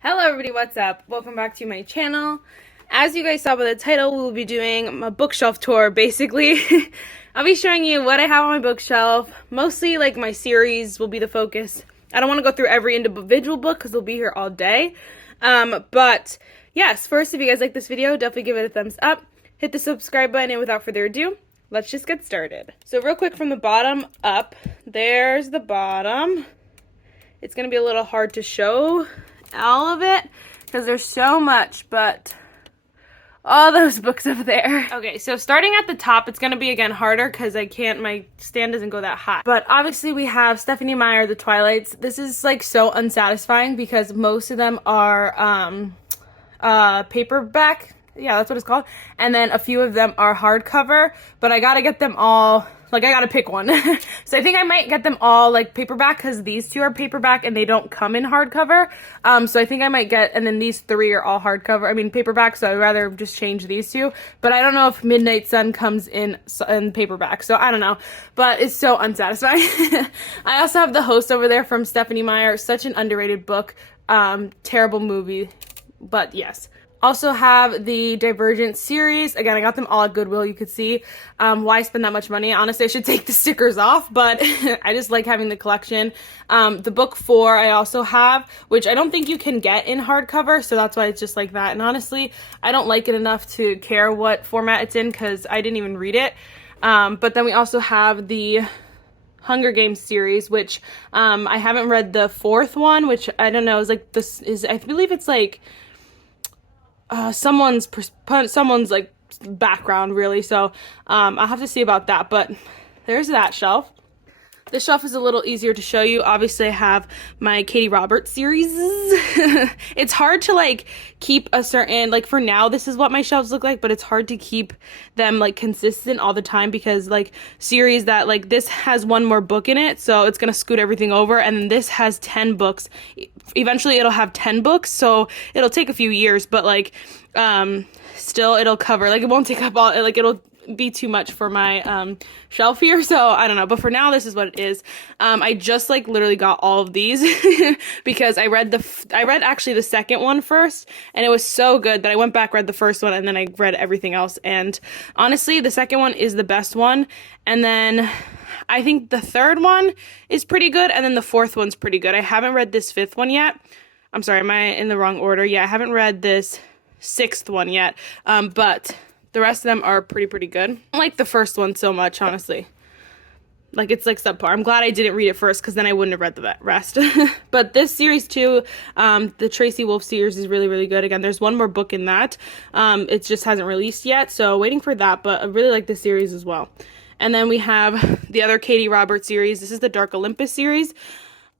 Hello everybody, what's up? Welcome back to my channel. As you guys saw by the title, we will be doing a bookshelf tour, basically. I'll be showing you what I have on my bookshelf. Mostly, like, my series will be the focus. I don't want to go through every individual book because we'll be here all day. But, yes, first, if you guys like this video, definitely give it a thumbs up. Hit the subscribe button, and without further ado, let's just get started. So real quick from the bottom up, there's the bottom. It's going to be a little hard to show all of it because there's so much, but all those books up there. Okay, so starting at the top, it's going to be again harder because my stand doesn't go that high. But obviously we have Stephenie Meyer, The Twilights. This is like so unsatisfying because most of them are paperback. Yeah, that's what it's called. And then a few of them are hardcover, but I gotta get them all, like, I gotta pick one. So I think I might get them all, like, paperback, because these two are paperback and they don't come in hardcover. So I think I might get, and then these three are all hardcover, paperback, so I'd rather just change these two. But I don't know if Midnight Sun comes in paperback, so I don't know. But it's so unsatisfying. I also have The Host over there from Stephenie Meyer. Such an underrated book. Terrible movie, but yes. Also have the Divergent series. Again, I got them all at Goodwill, you could see. Why spend that much money? Honestly, I should take the stickers off, but I just like having the collection. The book 4 I also have, which I don't think you can get in hardcover, so that's why it's just like that. And honestly, I don't like it enough to care what format it's in because I didn't even read it. But then we also have the Hunger Games series, which I haven't read the 4th one, which I don't know, I believe it's like someone's like background, really, so I'll have to see about that. But there's that shelf. This shelf is a little easier to show you. Obviously, I have my Katie Roberts series. It's hard to, like, keep a certain, like, for now, this is what my shelves look like, but it's hard to keep them, like, consistent all the time because, like, series that, like, this has one more book in it, so it's gonna scoot everything over, and then this has 10 books. Eventually, it'll have 10 books, so it'll take a few years, but, like, still, it'll cover, like, it won't take up all, like, it'll be too much for my shelf here, so I don't know, but for now this is what it is. I just, like, literally got all of these because I read actually the second one first, and it was so good that I went back, read the first one, and then I read everything else. And honestly, the second one is the best one, and then I think the third one is pretty good, and then the 4th one's pretty good. I haven't read this 5th one yet. I'm sorry, am I in the wrong order? Yeah, I haven't read this 6th one yet, but the rest of them are pretty good. I don't like the first one so much, honestly. Like, it's like subpar. I'm glad I didn't read it first because then I wouldn't have read the rest. But this series too, the Tracy Wolff series is really good. Again, there's one more book in that. It just hasn't released yet, so waiting for that, but I really like this series as well. And then we have the other Katie Roberts series. This is the Dark Olympus series.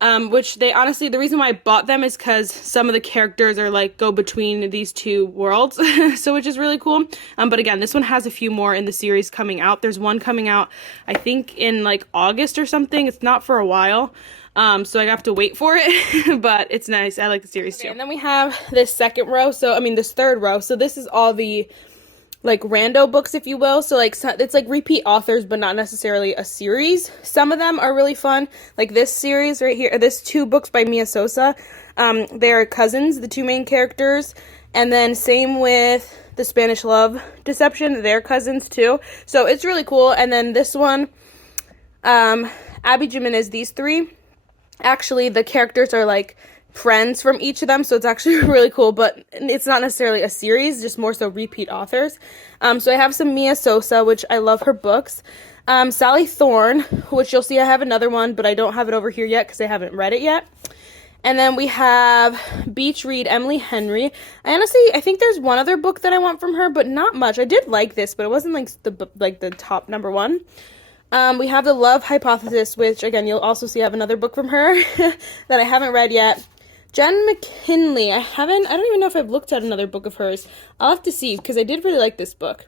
Which they honestly, the reason why I bought them is because some of the characters are like go between these two worlds, so which is really cool. But again, this one has a few more in the series coming out. There's one coming out, I think, in like August or something. It's not for a while, so I have to wait for it, but it's nice. I like the series too. And then we have this second row, this third row. So this is all the, like, rando books, if you will. So, like, it's like repeat authors, but not necessarily a series. Some of them are really fun, like this series right here. This 2 books by Mia Sosa. They're cousins, the 2 main characters. And then same with the Spanish Love Deception. They're cousins too, so it's really cool. And then this one, Abby Jimenez. These 3, actually, the characters are like friends from each of them, so it's actually really cool, but it's not necessarily a series, just more so repeat authors. So I have some Mia Sosa, which I love her books. Sally Thorne, which you'll see I have another one, but I don't have it over here yet because I haven't read it yet. And then we have Beach Read Emily Henry. I think there's one other book that I want from her, but not much. I did like this, but it wasn't like the top number one. We have The Love Hypothesis, which again you'll also see I have another book from her that I haven't read yet. Jen McKinley. I don't even know if I've looked at another book of hers. I'll have to see because I did really like this book.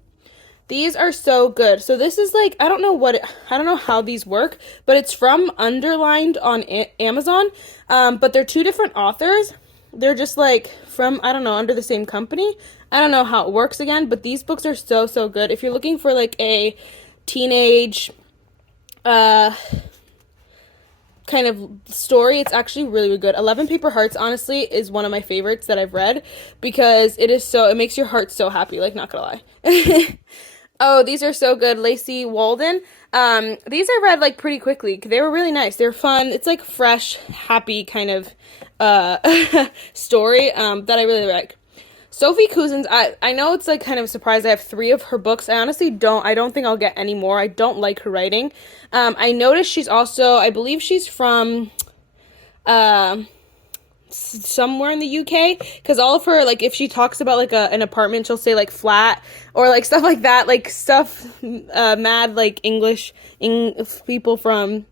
These are so good. So this is like, I don't know how these work, but it's from Underlined on Amazon. But they're 2 different authors. They're just like from, I don't know, under the same company. I don't know how it works again, but these books are so good. If you're looking for like a teenage kind of story. It's actually really, really good. 11 Paper Hearts, honestly, is one of my favorites that I've read because it makes your heart so happy, like, not gonna lie. Oh, these are so good. Lacey Walden. These I read, like, pretty quickly. They were really nice. They're fun. It's, like, fresh, happy kind of story that I really like. Sophie Cousins, I know it's, like, kind of a surprise. I have 3 of her books. I honestly don't think I'll get any more. I don't like her writing. I noticed she's also, I believe she's from somewhere in the UK, because all of her, like, if she talks about, like, an apartment, she'll say, like, flat, or, like, stuff like that, like, stuff, mad, like, English people from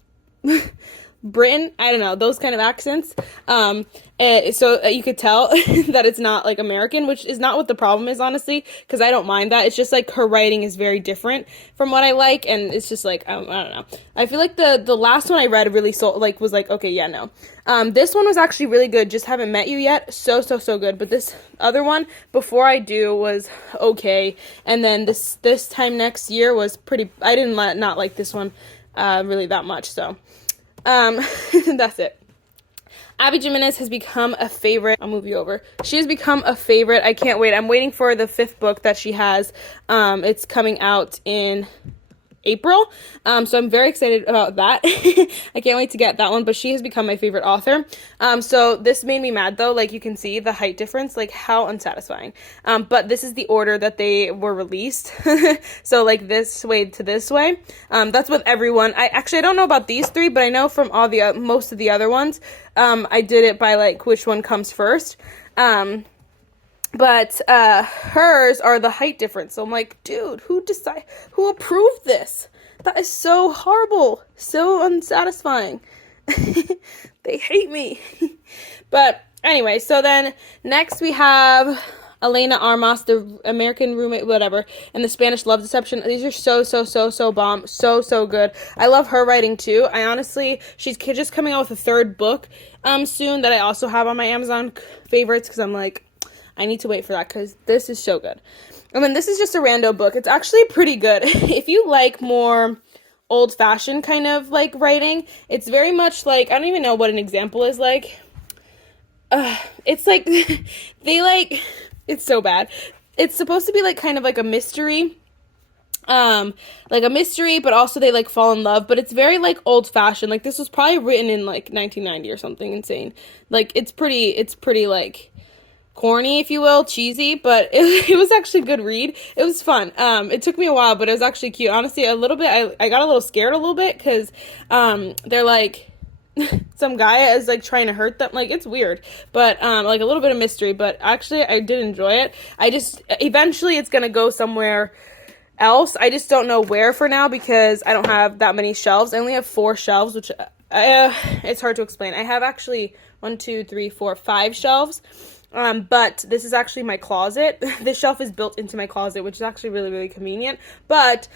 Britain, I don't know, those kind of accents, so you could tell that it's not, like, American, which is not what the problem is, honestly, because I don't mind that. It's just, like, her writing is very different from what I like, and it's just, like, I don't know. I feel like the last one I read really was like, okay, yeah, no. This one was actually really good, Just Haven't Met You Yet, so good, but this other one, Before I Do, was okay, and then this time next year was pretty, I didn't not like this one, really that much, so, that's it. Abby Jimenez has become a favorite. I'll move you over. She has become a favorite. I can't wait. I'm waiting for the 5th book that she has. It's coming out in April. So I'm very excited about that. I can't wait to get that one, but she has become my favorite author. So this made me mad though. Like, you can see the height difference, like, how unsatisfying. But this is the order that they were released. So, like, this way to this way. That's with everyone. I don't know about these 3, but I know from all the most of the other ones, I did it by, like, which one comes first. But hers are the height difference. So I'm like, dude, who approved this? That is so horrible, so unsatisfying. They hate me. But anyway, so then next we have Elena Armas, The American Roommate, whatever, and The Spanish Love Deception. These are so bomb, so good. I love her writing too. She's just coming out with a 3rd book soon that I also have on my Amazon favorites, because I'm like, I need to wait for that, because this is so good. I mean, this is just a rando book. It's actually pretty good. If you like more old-fashioned kind of, like, writing, it's very much like, I don't even know what an example is like. It's like, it's so bad. It's supposed to be, like, kind of like a mystery. Like a mystery, but also they, like, fall in love, but it's very, like, old-fashioned. Like, this was probably written in, like, 1990 or something insane. Like, it's pretty, like, corny, if you will, cheesy, but it was actually a good read. It was fun. It took me a while, but it was actually cute. Honestly, a little bit, I got a little scared a little bit, because, they're, like, some guy is, like, trying to hurt them. Like, it's weird, but, like, a little bit of mystery, but actually, I did enjoy it. Eventually, it's gonna go somewhere else. I just don't know where for now, because I don't have that many shelves. I only have 4 shelves, which, it's hard to explain. I have actually 1, 2, 3, 4, 5 shelves. But this is actually my closet. This shelf is built into my closet, which is actually really, really convenient. But,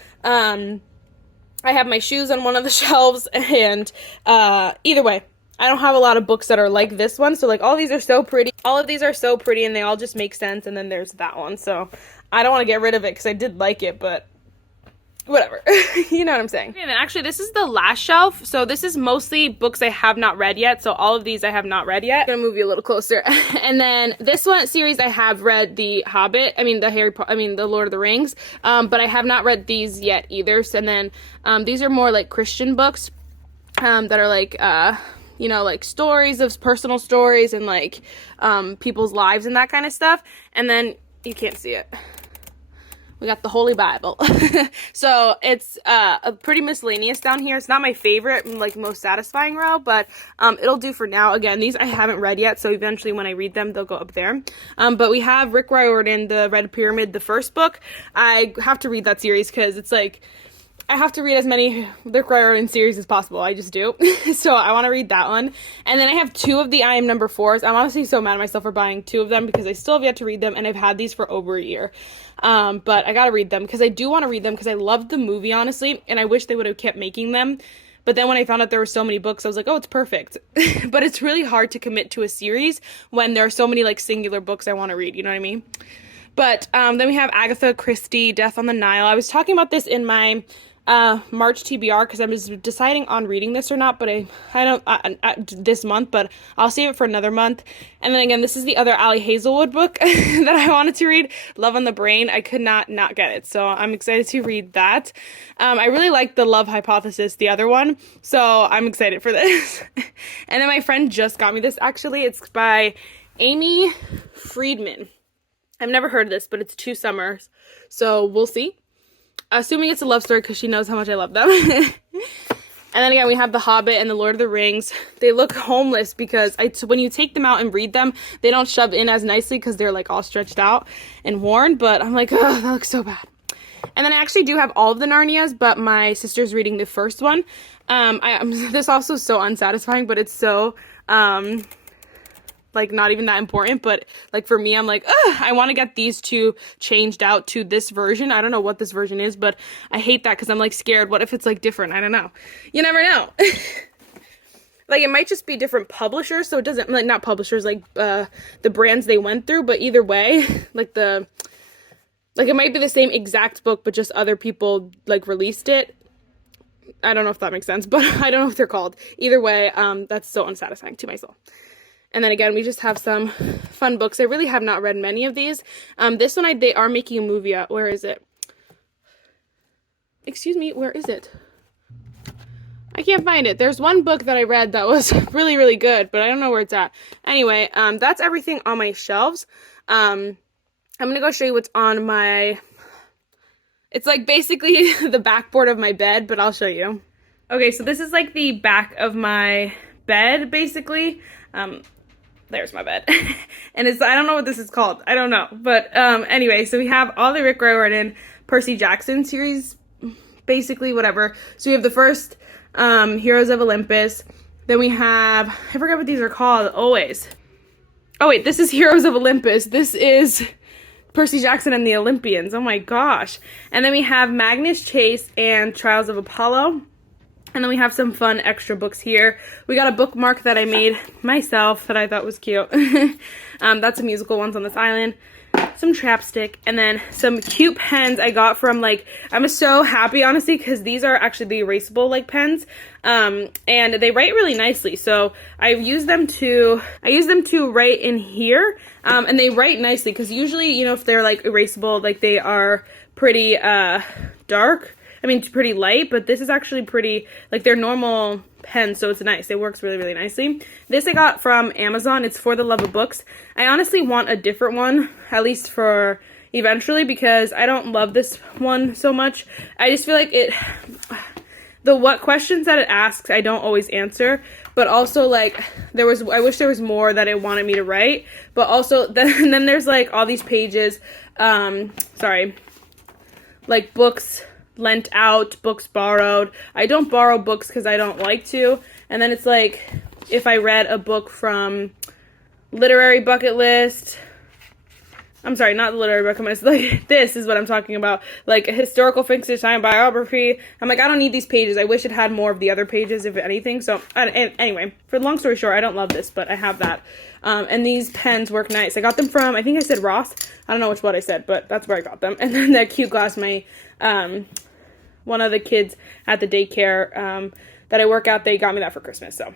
I have my shoes on one of the shelves, and, either way, I don't have a lot of books that are like this one, so, like, all of these are so pretty, and they all just make sense, and then there's that one, so I don't want to get rid of it, because I did like it, but whatever. You know what I'm saying. And then actually, this is the last shelf. So this is mostly books I have not read yet. So all of these I have not read yet. I'm gonna move you a little closer. And then this one series I have read The Hobbit. The Lord of the Rings. But I have not read these yet either. So, and then these are more like Christian books that are like like personal stories and like people's lives and that kind of stuff. And then you can't see it. We got the Holy Bible. So it's pretty miscellaneous down here. It's not my favorite, like, most satisfying row, but it'll do for now. Again, these I haven't read yet, so eventually when I read them, they'll go up there. But we have Rick Riordan, The Red Pyramid, the first book. I have to read that series because it's like, I have to read as many Rick Riordan series as possible. I just do. So I want to read that one. And then I have 2 of the I Am Number 4s. I'm honestly so mad at myself for buying 2 of them because I still have yet to read them, and I've had these for over a year. But I gotta read them because I do want to read them because I loved the movie, honestly, and I wish they would have kept making them. But then when I found out there were so many books, I was like, oh, it's perfect. But it's really hard to commit to a series when there are so many, like, singular books I want to read, you know what I mean? But then we have Agatha Christie, Death on the Nile. I was talking about this in my March TBR because I'm just deciding on reading this or not, but I don't this month, but I'll save it for another month. And then again, this is the other Allie Hazelwood book that I wanted to read, Love on the Brain. I could not get it, so I'm excited to read that. I really like the Love Hypothesis, the other one, so I'm excited for this. And then my friend just got me this, actually. It's by Amy Friedman. I've never heard of this, but it's 2 summers, so we'll see. Assuming it's a love story because she knows how much I love them. And then again, we have The Hobbit and The Lord of the Rings. They look homeless because when you take them out and read them, they don't shove in as nicely because they're like all stretched out and worn. But I'm like, oh, that looks so bad. And then I actually do have all of the Narnias, but my sister's reading the first one. This also is so unsatisfying, but it's so like not even that important, but like for me, I'm like, ugh, I want to get these 2 changed out to this version. I don't know what this version is, but I hate that because I'm like scared. What if it's like different? I don't know. You never know. Like it might just be different publishers, so it doesn't, like, not publishers, like the brands they went through, but either way, like it might be the same exact book, but just other people like released it. I don't know if that makes sense, but I don't know what they're called. Either way, that's so unsatisfying to my soul. And then again, we just have some fun books. I really have not read many of these. This one, they are making a movie out. Where is it? Excuse me, where is it? I can't find it. There's one book that I read that was really, really good, but I don't know where it's at. Anyway, that's everything on my shelves. I'm going to go show you what's on my... It's like basically the backboard of my bed, but I'll show you. Okay, so this is like the back of my bed, basically. There's my bed. And I don't know what this is called. I don't know. But anyway, so we have all the Rick Riordan, Percy Jackson series, basically, whatever. So we have the first Heroes of Olympus. Then we have, I forget what these are called, always. Oh wait, this is Heroes of Olympus. This is Percy Jackson and the Olympians. Oh my gosh. And then we have Magnus Chase and Trials of Apollo. And then we have some fun extra books here. We got a bookmark that I made myself that I thought was cute. That's a musical Once on This Island. Some chapstick. And then some cute pens I got from, like, I'm so happy, honestly, because these are actually the erasable, like, pens. And they write really nicely. So I use them to write in here. And they write nicely because usually, you know, if they're, like, erasable, like, they are pretty dark. I mean, it's pretty light, but this is actually pretty, like, they're normal pens, so it's nice. It works really, really nicely. This I got from Amazon. It's For the Love of Books. I honestly want a different one, at least for eventually, because I don't love this one so much. I just feel like what questions that it asks, I don't always answer, but also, like, I wish there was more that it wanted me to write, but also, then there's, like, all these pages, like, books lent out, books borrowed. I don't borrow books because I don't like to. And then it's like, if I read a book from Literary Bucket List, I'm sorry, not the Literary Bucket List, like, this is what I'm talking about, like a historical fiction biography. I'm like, I don't need these pages. I wish it had more of the other pages, if anything. So, anyway, for the long story short, I don't love this, but I have that. And these pens work nice. I got them from, I think I said Ross. I don't know which one I said, but that's where I got them. And then that cute glass, one of the kids at the daycare that I work at, they got me that for Christmas, so.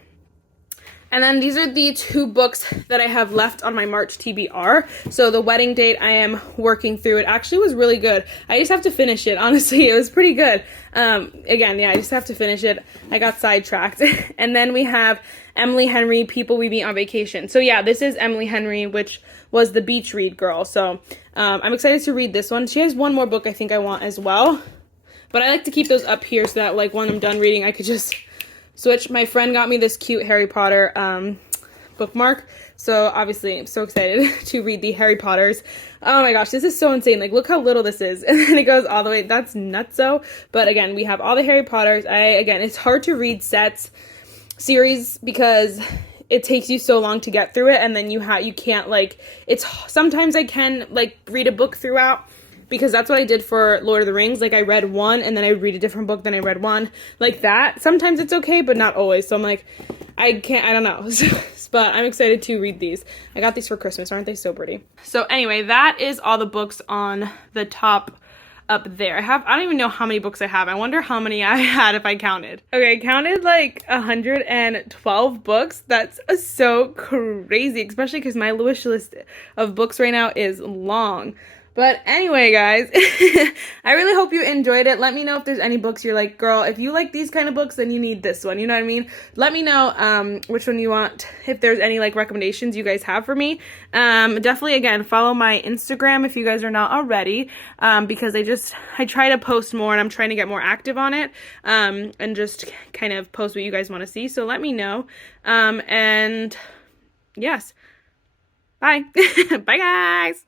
And then these are the 2 books that I have left on my March TBR. So The Wedding Date, I am working through. It actually was really good. I just have to finish it, honestly. It was pretty good. Again, yeah, I just have to finish it. I got sidetracked. And then we have Emily Henry, People We Meet on Vacation. So yeah, this is Emily Henry, which was the beach read girl. So I'm excited to read this one. She has one more book I think I want as well. But I like to keep those up here so that, like, when I'm done reading, I could just switch. My friend got me this cute Harry Potter bookmark. So, obviously, I'm so excited to read the Harry Potters. Oh my gosh, this is so insane. Like, look how little this is. And then it goes all the way. That's nutso. But, again, we have all the Harry Potters. Again, it's hard to read series because it takes you so long to get through it. And then you can't, like, sometimes I can, like, read a book throughout. Because that's what I did for Lord of the Rings. Like, I read one, and then I read a different book, then I read one. Like that. Sometimes it's okay, but not always. So I'm like, I don't know. But I'm excited to read these. I got these for Christmas. Aren't they so pretty? So anyway, that is all the books on the top up there. I don't even know how many books I have. I wonder how many I had if I counted. Okay, I counted like 112 books. That's so crazy, especially because my wish list of books right now is long. But anyway, guys, I really hope you enjoyed it. Let me know if there's any books you're like, girl, if you like these kind of books, then you need this one. You know what I mean? Let me know which one you want, if there's any like recommendations you guys have for me. Definitely, again, follow my Instagram if you guys are not already, because I try to post more and I'm trying to get more active on it, and just kind of post what you guys want to see. So let me know. And yes, bye. Bye, guys.